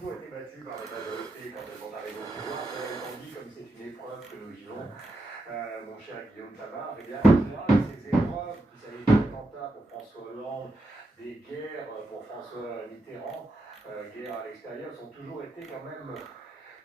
toujours été battus par les majorités quand elles vont arriver au pouvoir. On dit comme c'est une épreuve que nous vivons, mon cher Guillaume Tabar, et bien en général, ces épreuves qui ça a été attentat pour François Hollande, des guerres pour François Mitterrand, guerre à l'extérieur, sont toujours été quand même,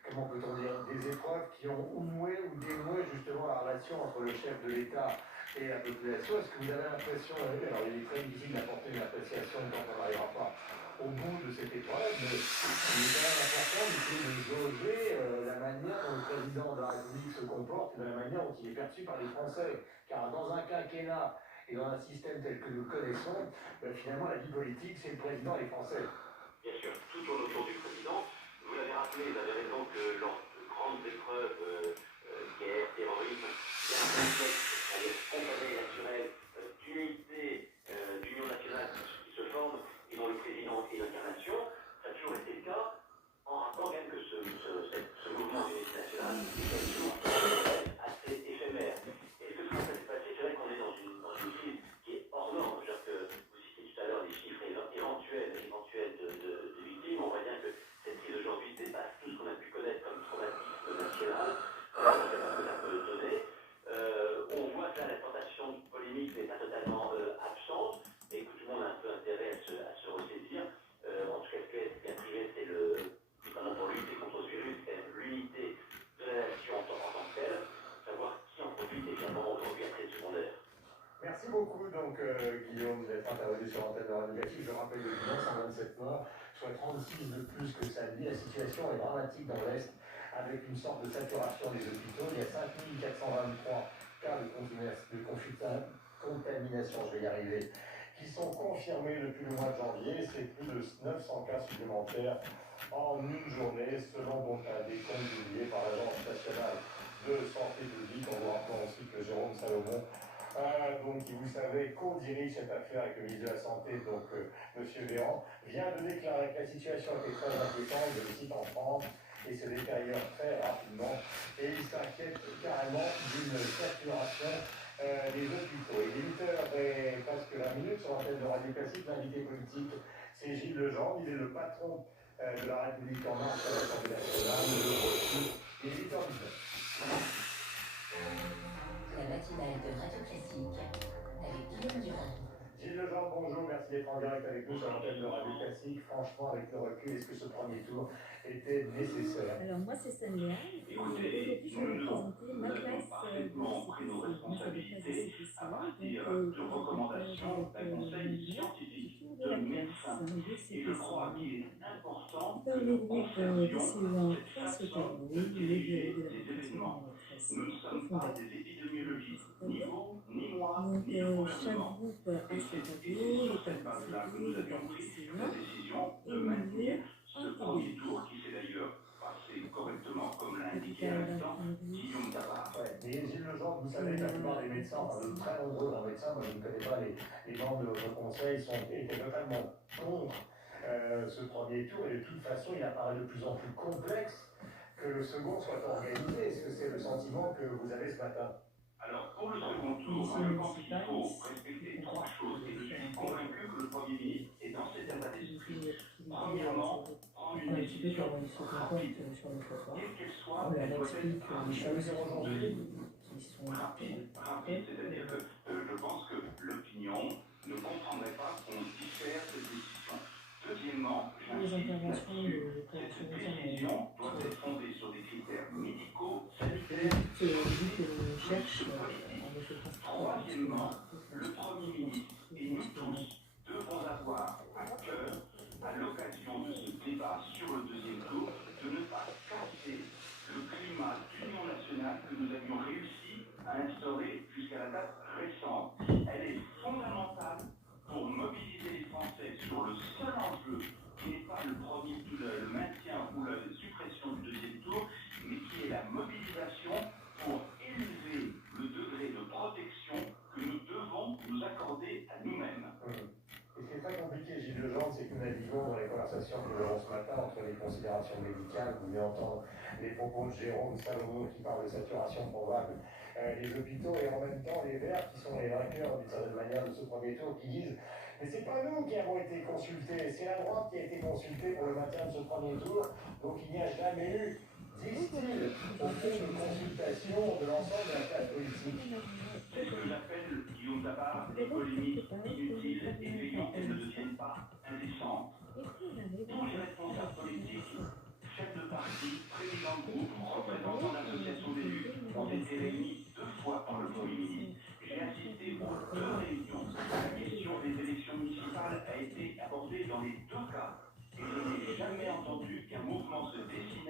comment peut-on dire, des épreuves qui ont noué ou dénoué justement la relation entre le chef de l'État et la population. Est-ce que vous avez l'impression, alors il est très difficile d'apporter une appréciation quand on n'arrivera pas au bout de cette épreuve, mais il est quand même important d'essayer de jauger la manière dont le président de la République se comporte et de la manière dont il est perçu par les Français. Car dans un quinquennat et dans un système tel que nous le connaissons, finalement la vie politique, c'est le président et les Français. Bien sûr, tout tourne autour du président. Vous l'avez rappelé, vous avez raison que lors de grandes épreuves, guerre, terrorisme, il y a un complexe, c'est-à-dire spontané et naturel, d'unité, d'union nationale qui se forme et dont le président est l'incarnation. Ça a toujours été le cas, en rapport même que ce mouvement d'unité nationale est toujours assez éphémère. Et ce que ça s'est passé, c'est vrai qu'on est dans une crise qui est hors norme. C'est-à-dire que vous citiez tout à l'heure les chiffres éventuels de victimes. On voit bien que cette crise aujourd'hui dépasse tout ce qu'on a pu connaître comme traumatisme national. On ne sait pas ce que ça peut donner. On voit que là, la tentation polémique n'est pas totalement absente et que tout le monde a un peu intérêt à se ressaisir. En tout cas, ce qui est bien privé, c'est notamment pour lutter contre ce virus, c'est l'unité de la nation en tant que telle, savoir qui en profite évidemment aujourd'hui après le secondaire. Merci beaucoup, donc, Guillaume, d'être intervenu sur l'antenne de Radio Classique. Je rappelle le bilan, 127 morts, soit 36 de plus que samedi. La situation est dramatique dans l'Est, avec une sorte de saturation des hôpitaux. Il y a 5423 cas de contamination, je vais y arriver, qui sont confirmés depuis le mois de janvier. C'est plus de 900 cas supplémentaires en une journée, selon donc un décompte publié par l'Agence nationale de santé publique. En vous rappelant aussi que Jérôme Salomon, donc, vous savez, co-dirige cette affaire avec le ministre de la Santé, donc M. Véran, vient de déclarer que la situation était très inquiétante, je le cite, en France, et se détériore très rapidement, et il s'inquiète carrément d'une saturation des hôpitaux. Il est 8h et presque 20 minutes sur l'antenne de Radio Classique. L'invité politique, c'est Gilles Legendre, il est le patron de la République en marche à l'Assemblée nationale, le reçu, il est 8h19. La matinale de Radio Classique avec Guillaume Durand. Gilles Legendre, bonjour, merci d'être en direct avec nous sur l'antenne de Radio Classique. Franchement, avec le recul, est-ce que ce premier tour était nécessaire? Alors moi c'est Samia et aujourd'hui je vais vous présenter ma classe de CPC. Moi c'est la classe de CPC, donc je partage avec Manuel autour de la classe de CPC. Qui permet de lire des CE1 face au tableau, les bureaux de la formation fondateur. Donc chaque groupe a son tableau, les tables de CP, les tables de CE1 et au milieu un tableau. Correctement, comme l'a indiqué à l'instant Guillaume Tabar. Et Gilles Legendre, vous savez, la plupart des médecins, enfin de très nombreux médecins, moi je ne connais pas les membres de votre conseil, étaient totalement contre ce premier tour, et de toute façon, il apparaît de plus en plus complexe que le second soit organisé. Est-ce que c'est le sentiment que vous avez ce matin? Alors, pour le second tour, je pense qu'il faut respecter trois choses, et je suis convaincu que le Premier ministre est dans cet état d'esprit. Premièrement, prendre une décision rapide, quelle qu'elle soit, elle doit être rapide, c'est-à-dire que je pense que l'opinion ne comprendrait pas qu'on diffère cette décision. Deuxièmement, j'insiste là-dessus, cette décision doit être fondée sur des critères médicaux, sanitaires, politiques. Troisièmement, le Premier ministre et nous tous devons avoir à cœur, à l'occasion de ce débat sur le deuxième tour, de ne pas casser le climat d'union nationale que nous avions réussi à instaurer jusqu'à la date récente. Elle est fondamentale pour mobiliser les Français sur le seul enjeu qui n'est pas le maintien ou la suppression du deuxième tour, mais qui est la mobilisation pour élever le degré de protection que nous devons nous accorder à nous-mêmes. Et ce qui est très compliqué, Gilles Legendre, c'est que nous naviguons dans les conversation que nous avons ce matin entre les considérations médicales, vous venez entendre les propos de Jérôme Salomon qui parle de saturation probable des hôpitaux et en même temps les Verts qui sont les vainqueurs d'une certaine manière de ce premier tour qui disent mais c'est pas nous qui avons été consultés, c'est la droite qui a été consultée pour le maintien de ce premier tour, donc il n'y a jamais eu, disent-ils, au fond de consultation de l'ensemble de la classe politique. C'est ce que j'appelle, Guillaume Tabar, des polémiques inutiles et veillant qu'elles ne deviennent pas indécentes. Tous les responsables politiques, chefs de parti, présidents de groupe, représentants d'associations d'élus ont été réunis 2 fois par le Premier ministre. J'ai assisté aux 2 réunions. La question des élections municipales a été abordée dans les 2 cas. Et je n'ai jamais entendu qu'un mouvement se décide